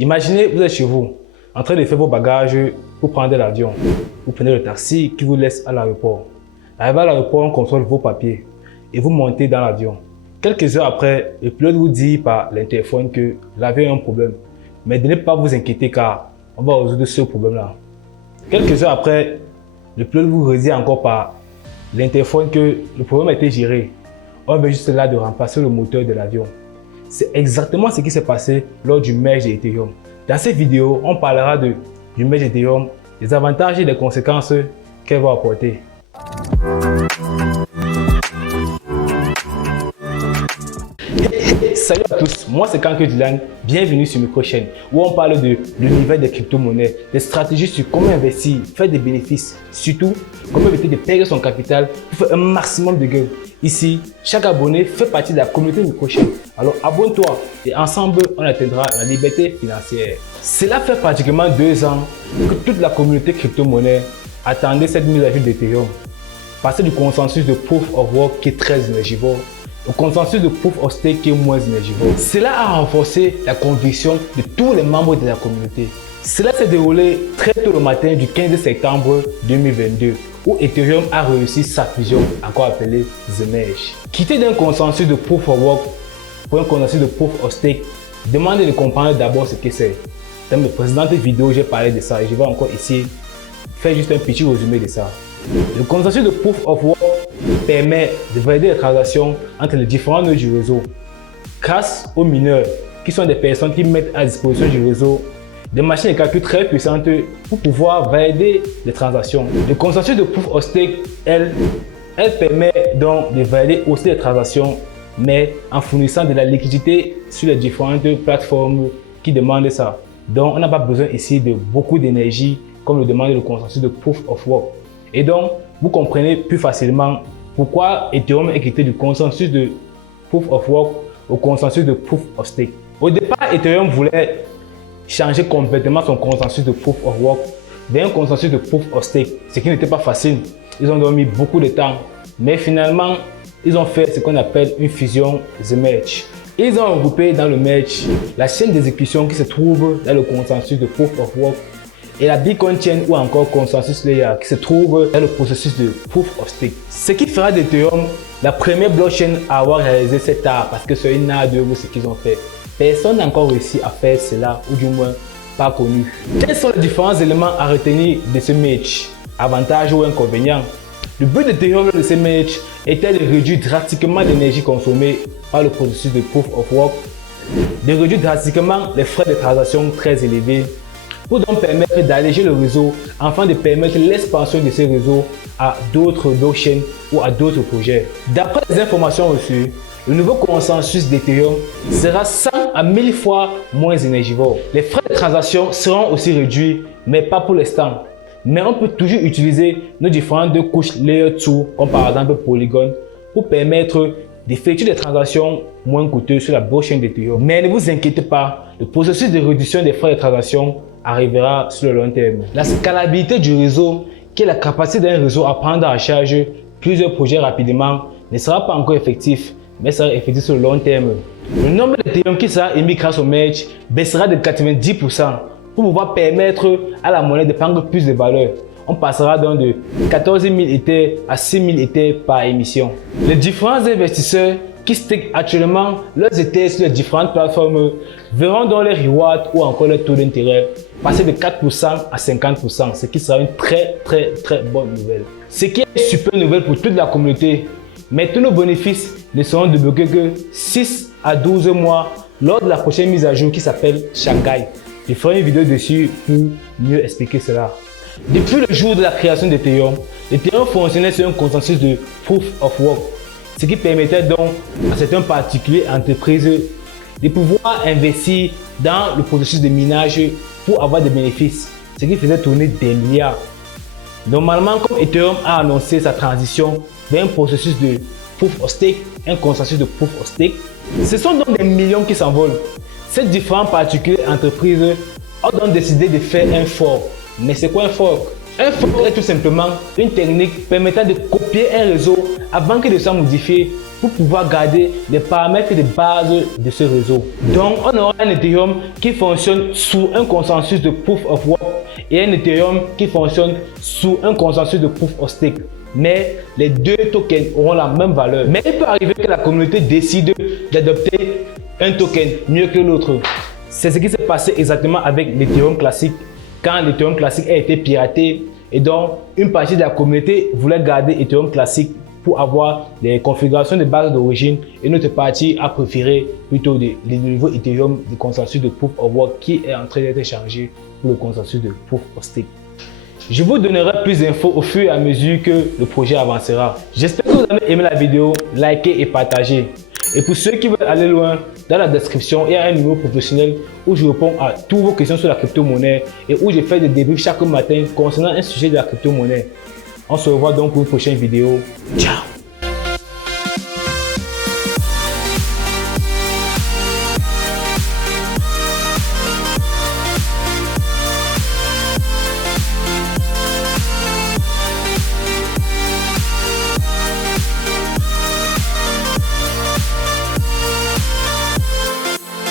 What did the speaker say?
Imaginez, vous êtes chez vous, en train de faire vos bagages pour prendre l'avion. Vous prenez le taxi qui vous laisse à l'aéroport. Arrivé à l'aéroport, on contrôle vos papiers et vous montez dans l'avion. Quelques heures après, le pilote vous dit par l'interphone que l'avion a un problème. Mais de ne pas vous inquiéter car on va résoudre ce problème-là. Quelques heures après, le pilote vous redit encore par l'interphone que le problème a été géré. On vient juste là de remplacer le moteur de l'avion. C'est exactement ce qui s'est passé lors du merge d'Ethereum. Dans cette vidéo, on parlera du merge d'Ethereum, des avantages et des conséquences qu'elle va apporter. Salut à tous, moi c'est Kanke Dylan, bienvenue sur Microchain où on parle de l'univers des crypto-monnaies, des stratégies sur comment investir, faire des bénéfices, surtout comment éviter de perdre son capital pour faire un maximum de gains. Ici, chaque abonné fait partie de la communauté Microchain, alors abonne-toi et ensemble on atteindra la liberté financière. Cela fait pratiquement 2 ans que toute la communauté crypto-monnaie attendait cette mise à jour d'Ethereum. Passer du consensus de Proof of Work qui est très énergivore au consensus de Proof of Stake qui est moins énergivore. Cela a renforcé la conviction de tous les membres de la communauté. Cela s'est déroulé très tôt le matin du 15 septembre 2022 où Ethereum a réussi sa fusion, encore appelée The Merge. Quitter d'un consensus de Proof of Work pour un consensus de Proof of Stake, demandez de comprendre d'abord ce que c'est. Dans mes précédentes vidéos, j'ai parlé de ça et je vais encore ici faire juste un petit résumé de ça. Le consensus de Proof of Work permet de valider les transactions entre les différents nœuds du réseau grâce aux mineurs qui sont des personnes qui mettent à disposition du réseau des machines de calcul très puissantes pour pouvoir valider les transactions. Le consensus de Proof of Stake, elle permet donc de valider aussi les transactions mais en fournissant de la liquidité sur les différentes plateformes qui demandent ça. Donc on n'a pas besoin ici de beaucoup d'énergie comme le demande le consensus de Proof of Work. Et donc, vous comprenez plus facilement pourquoi Ethereum est quitté du consensus de Proof of Work au consensus de Proof of Stake. Au départ, Ethereum voulait changer complètement son consensus de Proof of Work vers un consensus de Proof of Stake, ce qui n'était pas facile. Ils ont donc mis beaucoup de temps, mais finalement, ils ont fait ce qu'on appelle une fusion The Merge. Ils ont regroupé dans le Merge la chaîne d'exécution qui se trouve dans le consensus de Proof of Work et la Bitcoin Chain ou encore Consensus Layer qui se trouve dans le processus de Proof of Stake. Ce qui fera d'Ethereum la première blockchain à avoir réalisé cet art parce que c'est une art de ce qu'ils ont fait. Personne n'a encore réussi à faire cela ou du moins pas connu. Quels sont les différents éléments à retenir de ce merge? Avantages ou inconvénients? Le but d'Ethereum de ce merge était de réduire drastiquement l'énergie consommée par le processus de Proof of Work, de réduire drastiquement les frais de transaction très élevés, pour donc permettre d'alléger le réseau afin de permettre l'expansion de ces réseaux à d'autres blockchains ou à d'autres projets. D'après les informations reçues, le nouveau consensus d'Ethereum sera 100 à 1000 fois moins énergivore. Les frais de transaction seront aussi réduits, mais pas pour l'instant. Mais on peut toujours utiliser nos différentes couches Layer 2, comme par exemple Polygon, pour permettre d'effectuer des transactions moins coûteuses sur la blockchain d'Ethereum. Mais ne vous inquiétez pas, le processus de réduction des frais de transaction arrivera sur le long terme. La scalabilité du réseau, qui est la capacité d'un réseau à prendre en charge plusieurs projets rapidement, ne sera pas encore effectif, mais sera effectif sur le long terme. Le nombre d'Ethereum qui sera émis grâce au merge baissera de 90% pour pouvoir permettre à la monnaie de prendre plus de valeur. On passera donc de 14 000 Ethers à 6 000 Ethers par émission. Les différents investisseurs qui stake actuellement leurs Ethers sur les différentes plateformes verront dans les rewards ou encore les taux d'intérêt passer de 4% à 50%, ce qui sera une très bonne nouvelle. Ce qui est une super nouvelle pour toute la communauté, mais tous nos bénéfices ne seront débloqués que 6 à 12 mois lors de la prochaine mise à jour qui s'appelle Shanghai. Je ferai une vidéo dessus pour mieux expliquer cela. Depuis le jour de la création d'Ethereum, Ethereum fonctionnait sur un consensus de Proof of Work, ce qui permettait donc à certains particuliers entreprises de pouvoir investir dans le processus de minage pour avoir des bénéfices, ce qui faisait tourner des milliards. Normalement, comme Ethereum a annoncé sa transition vers un processus de Proof of Stake, un consensus de Proof of Stake, ce sont donc des millions qui s'envolent. Ces différentes particuliers entreprises ont donc décidé de faire un fork. Mais c'est quoi un fork? Un fork est tout simplement une technique permettant de copier un réseau avant qu'il ne soit modifié pour pouvoir garder les paramètres de base de ce réseau. Donc, on aura un Ethereum qui fonctionne sous un consensus de Proof of Work et un Ethereum qui fonctionne sous un consensus de Proof of Stake. Mais les deux tokens auront la même valeur. Mais il peut arriver que la communauté décide d'adopter un token mieux que l'autre. C'est ce qui s'est passé exactement avec l'Ethereum classique. Quand l'Ethereum classique a été piraté et donc une partie de la communauté voulait garder Ethereum classique pour avoir les configurations de base d'origine et notre partie a préféré plutôt le nouveau Ethereum du consensus de Proof of Work qui est en train d'être changé pour le consensus de Proof of Stake. Je vous donnerai plus d'infos au fur et à mesure que le projet avancera. J'espère que vous avez aimé la vidéo, likez et partagez. Et pour ceux qui veulent aller loin, dans la description, il y a un numéro professionnel où je réponds à toutes vos questions sur la crypto-monnaie et où je fais des débriefs chaque matin concernant un sujet de la crypto-monnaie. On se revoit donc pour une prochaine vidéo. Ciao!